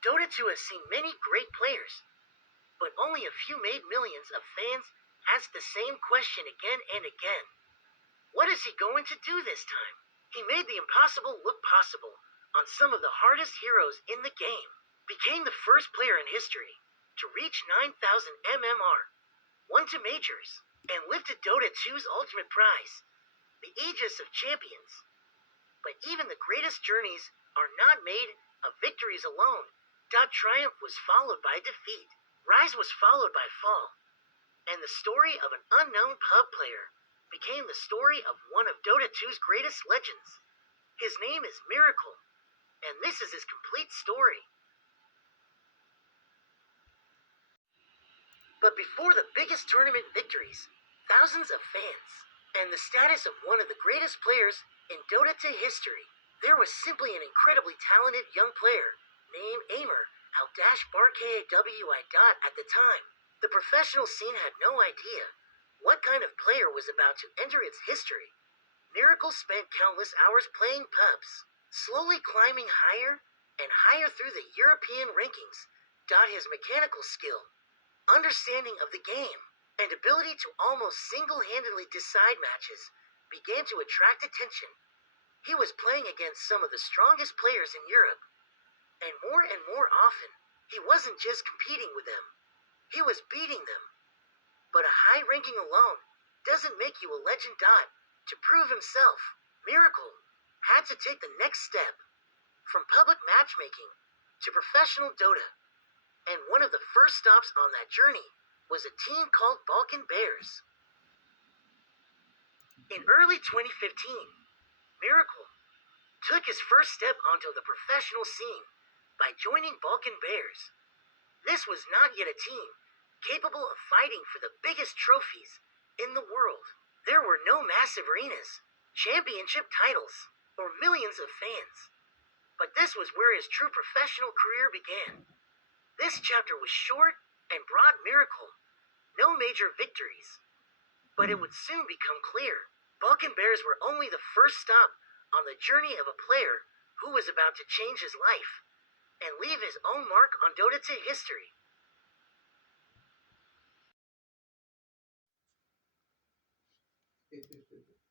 Dota 2 has seen many great players, but only a few made millions of fans ask the same question again and again. What is he going to do this time? He made the impossible look possible on some of the hardest heroes in the game, became the first player in history to reach 9,000 MMR, won two majors, and lifted Dota 2's ultimate prize, the Aegis of Champions. But even the greatest journeys are not made of victories alone. Triumph was followed by defeat, rise was followed by fall, and the story of an unknown pub player became the story of one of Dota 2's greatest legends. His name is Miracle, and this is his complete story. But before the biggest tournament victories, thousands of fans, and the status of one of the greatest players in Dota 2 history, there was simply an incredibly talented young player named Amer Al-Barkawi. At the time, the professional scene had no idea what kind of player was about to enter its history. Miracle spent countless hours playing pubs, slowly climbing higher and higher through the European rankings. His mechanical skill, understanding of the game, and ability to almost single-handedly decide matches began to attract attention. He was playing against some of the strongest players in Europe, and more often, he wasn't just competing with them, he was beating them. But a high ranking alone doesn't make you a legend. To prove himself, Miracle had to take the next step, from public matchmaking to professional Dota, and one of the first stops on that journey was a team called Balkan Bears. In early 2015, Miracle took his first step onto the professional scene by joining Balkan Bears. This was not yet a team capable of fighting for the biggest trophies in the world. There were no massive arenas, championship titles, or millions of fans. But this was where his true professional career began. This chapter was short and brought Miracle no major victories. But it would soon become clear, Balkan Bears were only the first stop on the journey of a player who was about to change his life and leave his own mark on Dota 2 history.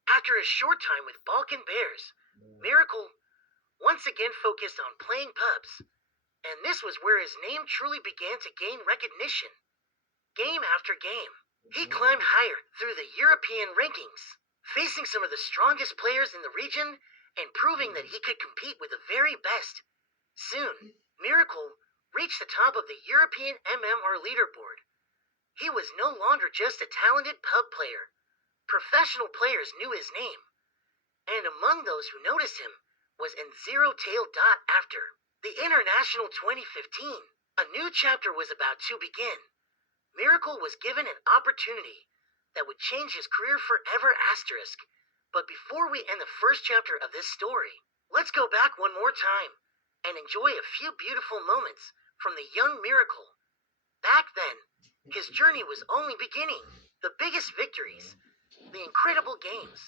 After a short time with Balkan Bears, Miracle once again focused on playing pubs, and this was where his name truly began to gain recognition. Game after game, he climbed higher through the European rankings, facing some of the strongest players in the region and proving that he could compete with the very best. Soon, Miracle reached the top of the European MMR leaderboard. He was no longer just a talented pub player. Professional players knew his name, and among those who noticed him was N0 Tail. After the International 2015, a new chapter was about to begin. Miracle was given an opportunity that would change his career forever. But before we end the first chapter of this story, let's go back one more time and enjoy a few beautiful moments from the young Miracle. Back then, his journey was only beginning. The biggest victories, the incredible games,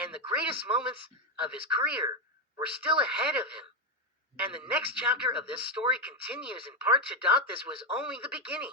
and the greatest moments of his career were still ahead of him. And the next chapter of this story continues in part 2. This was only the beginning.